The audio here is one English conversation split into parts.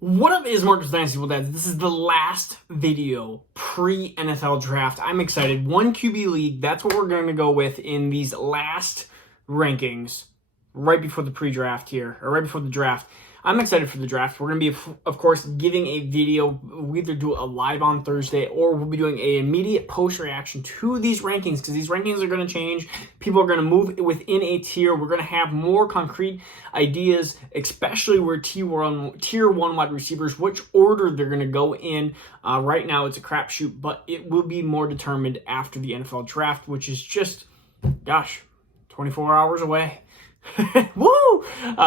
What up is Marcus Dynasty Fun Dads. This is the last video pre-NFL draft. I'm excited. 1 QB league, that's what we're going to go with in these last rankings right before the pre-draft here, or right before the draft. I'm excited for the draft. We're going to be, of course, giving a video. We either do a live on Thursday or we'll be doing an immediate post reaction to these rankings because these rankings are going to change. People are going to move within a tier. We're going to have more concrete ideas, especially where tier one wide receivers, which order they're going to go in. Right now, it's a crapshoot, but it will be more determined after the NFL draft, which is just, gosh, 24 hours away. Woo!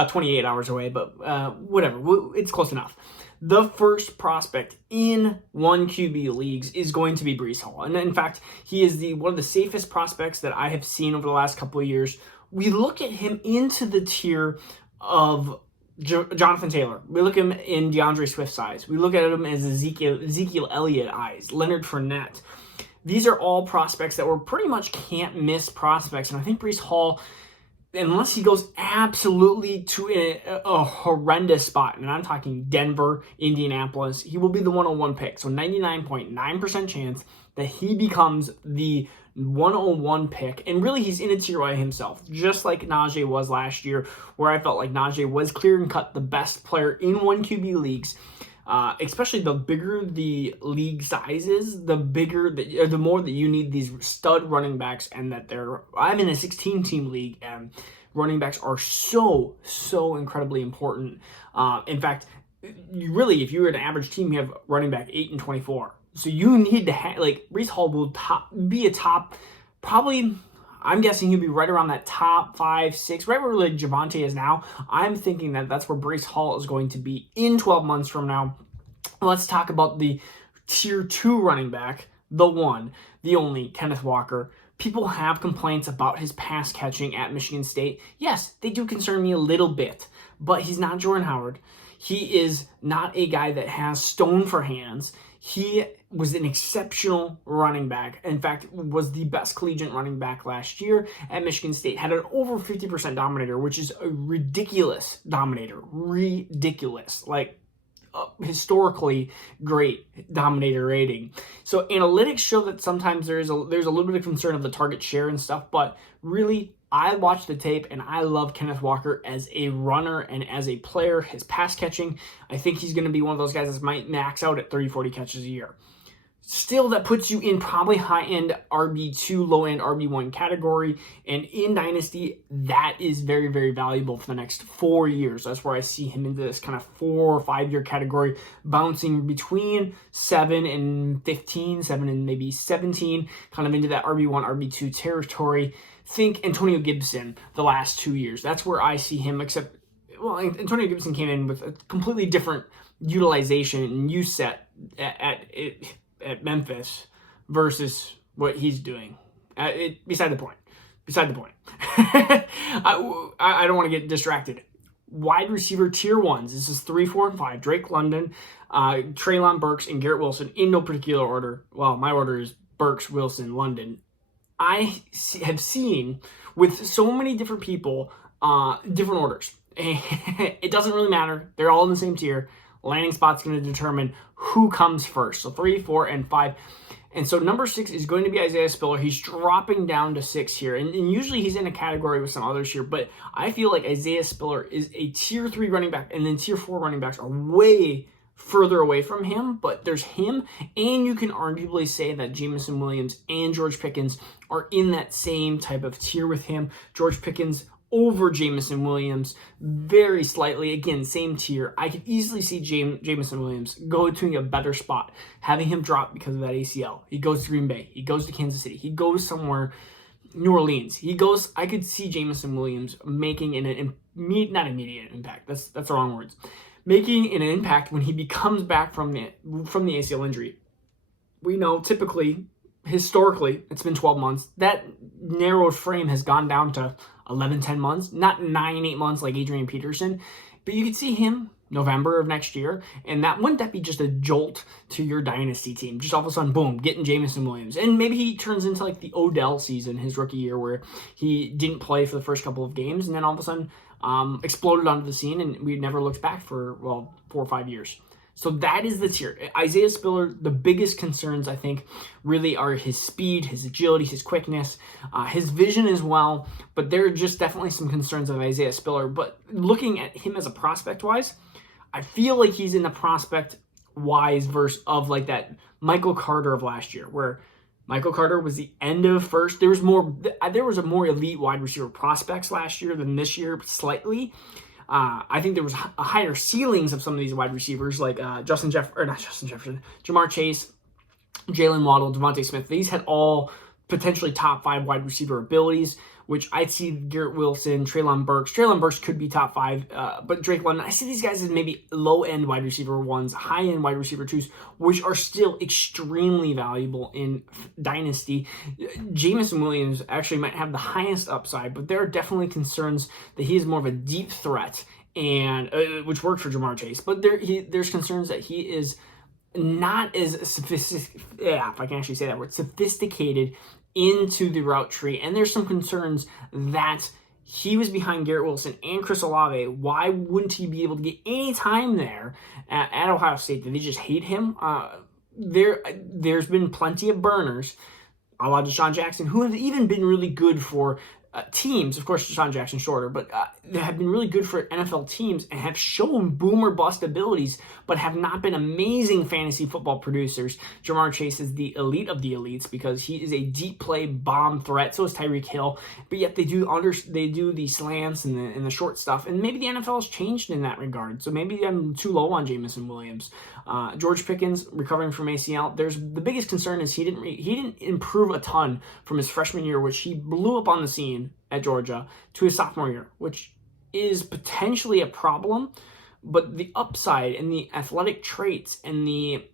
28 hours away, but whatever. It's close enough. The first prospect in 1 QB leagues is going to be Breece Hall. And in fact, he is one of the safest prospects that I have seen over the last couple of years. We look at him into the tier of Jonathan Taylor. We look at him in DeAndre Swift's eyes. We look at him as Ezekiel Elliott eyes, Leonard Fournette. These are all prospects that were pretty much can't miss prospects. And I think Breece Hall, unless he goes absolutely to a horrendous spot, and I'm talking Denver, Indianapolis, he will be the 101 pick. So 99.9% chance that he becomes the 101 pick. And really, he's in a tier by himself, just like Najee was last year, where I felt like Najee was clear and cut the best player in 1 QB leagues. Especially the bigger the league size is, the more that you need these stud running backs, and that I'm in a 16-team league, and running backs are so incredibly important. In fact, if you're an average team, you have running back 8 and 24. So you need to have, Breece Hall will be a top, probably, I'm guessing he'll be right around that top 5, 6, right where Javonte is now. I'm thinking that that's where Breece Hall is going to be in 12 months from now. Let's talk about the tier 2 running back, the one, the only, Kenneth Walker. People have complaints about his pass catching at Michigan State. Yes, they do concern me a little bit, but he's not Jordan Howard. He is not a guy that has stone for hands. He was an exceptional running back. In fact, was the best collegiate running back last year at Michigan State. Had an over 50% dominator, which is a ridiculous dominator. Ridiculous. Historically great dominator rating. So analytics show that sometimes there's a little bit of concern of the target share and stuff, but really, I watched the tape and I love Kenneth Walker as a runner and as a player. His pass catching, I think he's going to be one of those guys that might max out at 30-40 catches a year. Still, that puts you in probably high-end RB2, low-end RB1 category. And in Dynasty, that is very, very valuable for the next 4 years. That's where I see him into this kind of 4 or 5 year category, bouncing between 7 and 15, 7 and maybe 17, kind of into that RB1, RB2 territory. Think Antonio Gibson the last 2 years. That's where I see him, except, well, Antonio Gibson came in with a completely different utilization and use set at Memphis versus what he's doing. Beside the point. I don't want to get distracted. Wide receiver tier 1s. This is 3, 4, and 5. Drake London, Treylon Burks, and Garrett Wilson in no particular order. Well, my order is Burks, Wilson, London. I have seen with so many different people, different orders. It doesn't really matter. They're all in the same tier. Landing spot's going to determine who comes first. So 3, 4, and 5. And so number 6 is going to be Isaiah Spiller. He's dropping down to 6 here. And usually he's in a category with some others here. But I feel like Isaiah Spiller is a tier 3 running back. And then tier 4 running backs are way further away from him. But there's him. And you can arguably say that Jameson Williams and George Pickens are in that same type of tier with him. George Pickens over Jameson Williams, very slightly. Again, same tier. I could easily see Jameson Williams go to a better spot, having him drop because of that ACL. He goes to Green Bay. He goes to Kansas City. He goes somewhere, New Orleans. I could see Jameson Williams making not immediate impact. That's the wrong words. Making an impact when he comes back from the ACL injury. We know historically, it's been 12 months. That narrowed frame has gone down to 11, 10 months, not 9, 8 months like Adrian Peterson, but you could see him November of next year, and wouldn't that be just a jolt to your dynasty team? Just all of a sudden, boom, getting Jameson Williams. And maybe he turns into like the Odell season, his rookie year, where he didn't play for the first couple of games, and then all of a sudden, exploded onto the scene, and we never looked back for, well, 4 or 5 years. So that is the tier. Isaiah Spiller, the biggest concerns, I think, really are his speed, his agility, his quickness, his vision as well. But there are just definitely some concerns of Isaiah Spiller. But looking at him as a prospect-wise, I feel like he's in the prospect-wise verse of like that Michael Carter of last year, where Michael Carter was the end of first. There was a more elite wide receiver prospects last year than this year, slightly. I think there was a higher ceilings of some of these wide receivers, like Jamar Chase, Jalen Waddle, Devontae Smith. These had all potentially top 5 wide receiver abilities, which I'd see Garrett Wilson, Treylon Burks. Treylon Burks could be top 5, but Drake London, I see these guys as maybe low-end wide receiver 1s, high-end wide receiver 2s, which are still extremely valuable in Dynasty. Jameson Williams actually might have the highest upside, but there are definitely concerns that he is more of a deep threat, and which worked for Jermar Chase. But there's concerns that he is not as sophisticated, if I can actually say that word, sophisticated into the route tree, and there's some concerns that he was behind Garrett Wilson and Chris Olave. Why wouldn't he be able to get any time there at Ohio State? Did they just hate him? There's been plenty of burners, a la Deshaun Jackson, who have even been really good for teams. Of course, Deshaun Jackson shorter, but they have been really good for NFL teams and have shown boom or bust abilities, but have not been amazing fantasy football producers. Jermar Chase is the elite of the elites because he is a deep play bomb threat. So is Tyreek Hill, but yet they do the slants and the short stuff. And maybe the NFL has changed in that regard. So maybe I'm too low on Jameson Williams. George Pickens recovering from ACL. The biggest concern is he didn't improve a ton from his freshman year, which he blew up on the scene at Georgia, to his sophomore year, which is potentially a problem. But the upside and the athletic traits and the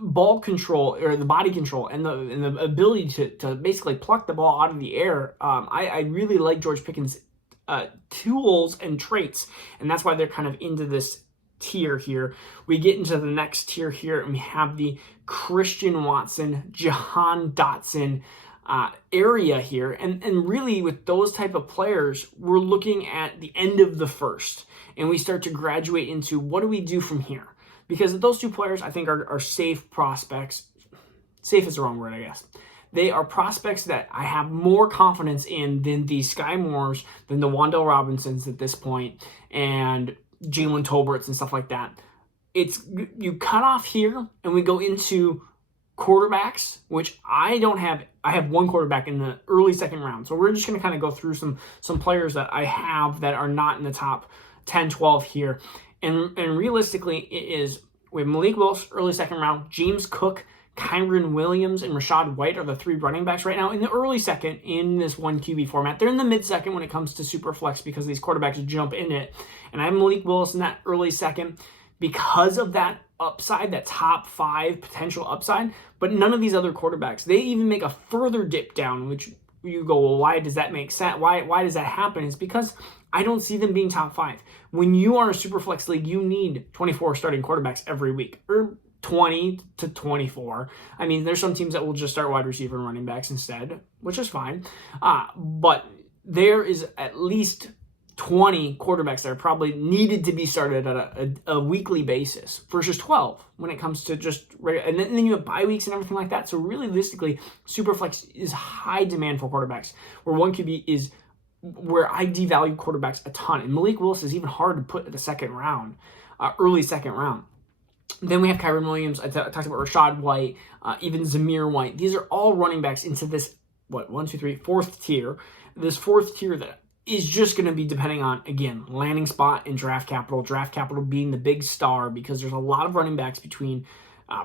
ball control, or the body control, and the ability to basically pluck the ball out of the air, I really like George Pickens' tools and traits, and that's why they're kind of into this tier here. We get into the next tier here, and we have the Christian Watson, Jahan Dotson area here, and really with those type of players, we're looking at the end of the first, and we start to graduate into what do we do from here, because those two players I think are safe prospects. Safe is the wrong word, I guess. They are prospects that I have more confidence in than the Sky Moores, than the Wan'Dale Robinsons at this point, and Jalen Tolberts and stuff like that. You cut off here, and we go into quarterbacks, which I have one quarterback in the early second round. So we're just going to kind of go through some players that I have that are not in the top 10, 12 here. And realistically, we have Malik Willis, early second round, James Cook, Kyron Williams, and Rachaad White are the 3 running backs right now in the early second in this 1 QB format. They're in the mid-second when it comes to super flex because these quarterbacks jump in it. And I have Malik Willis in that early second because of that upside, that top 5 potential upside. But none of these other quarterbacks, they even make a further dip down, which you go, well, why does that make sense? Why does that happen? It's because I don't see them being top 5. When you are a super flex league, you need 24 starting quarterbacks every week, or 20 to 24. I mean, there's some teams that will just start wide receiver and running backs instead, which is fine. But there is at least 20 quarterbacks that are probably needed to be started at a weekly basis versus 12 when it comes to just regular, and then you have bye weeks and everything like that. So realistically, Superflex is high demand for quarterbacks, where 1 QB is where I devalue quarterbacks a ton. And Malik Willis is even hard to put at the second round, early second round. Then we have Kyron Williams. I talked about Rachaad White, even Zamir White. These are all running backs into this, fourth tier. This fourth tier that is just going to be depending on, again, landing spot and draft capital. Draft capital being the big star because there's a lot of running backs between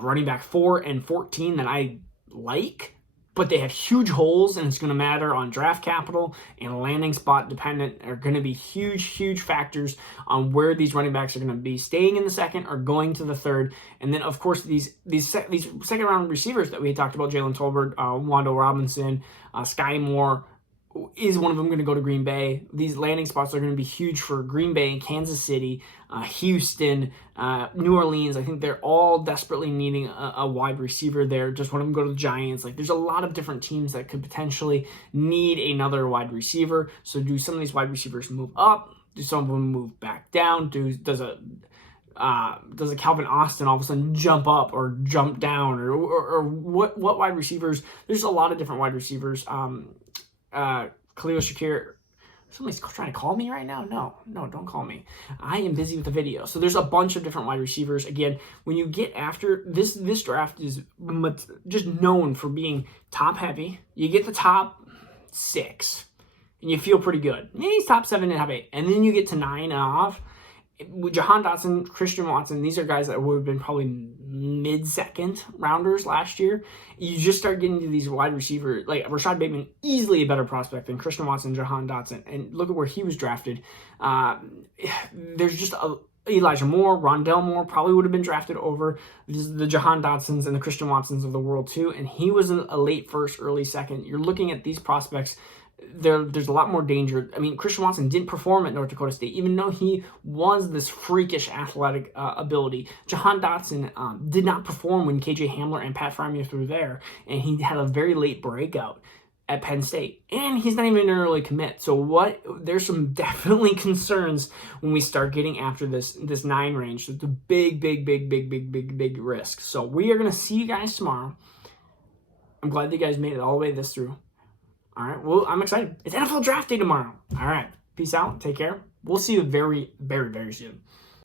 running back 4 and 14 that I like, but they have huge holes, and it's going to matter on draft capital and landing spot dependent are going to be huge factors on where these running backs are going to be staying in the second or going to the third. And then, of course, these second round receivers that we had talked about, Jalen Tolbert, Wan'Dale Robinson, Sky Moore, is one of them going to go to Green Bay? These landing spots are going to be huge for Green Bay, Kansas City, Houston, New Orleans. I think they're all desperately needing a wide receiver there. Just want them to go to the Giants. Like, there's a lot of different teams that could potentially need another wide receiver. So do some of these wide receivers move up? Do some of them move back down? Does a Calvin Austin all of a sudden jump up or jump down, or what wide receivers? There's a lot of different wide receivers. Khalil Shakir. Somebody's trying to call me right now? No, don't call me. I am busy with the video. So there's a bunch of different wide receivers. Again, when you get after this draft is just known for being top heavy. You get the top 6 and you feel pretty good. Maybe he's top 7 and top 8. And then you get to 9 and off. Jahan Dotson, Christian Watson, these are guys that would have been probably mid-second rounders last year. You just start getting to these wide receivers, like Rashad Bateman, easily a better prospect than Christian Watson, Jahan Dotson. And look at where he was drafted. There's just Elijah Moore, Rondell Moore probably would have been drafted over the Jahan Dotsons and the Christian Watsons of the world too. And he was a late first, early second. You're looking at these prospects. There's a lot more danger. I mean, Christian Watson didn't perform at North Dakota State, even though he was this freakish athletic ability. Jahan Dotson did not perform when KJ Hamler and Pat Freiermuth were there, and he had a very late breakout at Penn State, and he's not even an early commit. So there's some definitely concerns when we start getting after this 9 range. It's a big risk. So we are going to see you guys tomorrow. I'm glad that you guys made it all the way this through. All right, well, I'm excited. It's NFL Draft Day tomorrow. All right, peace out. Take care. We'll see you very soon.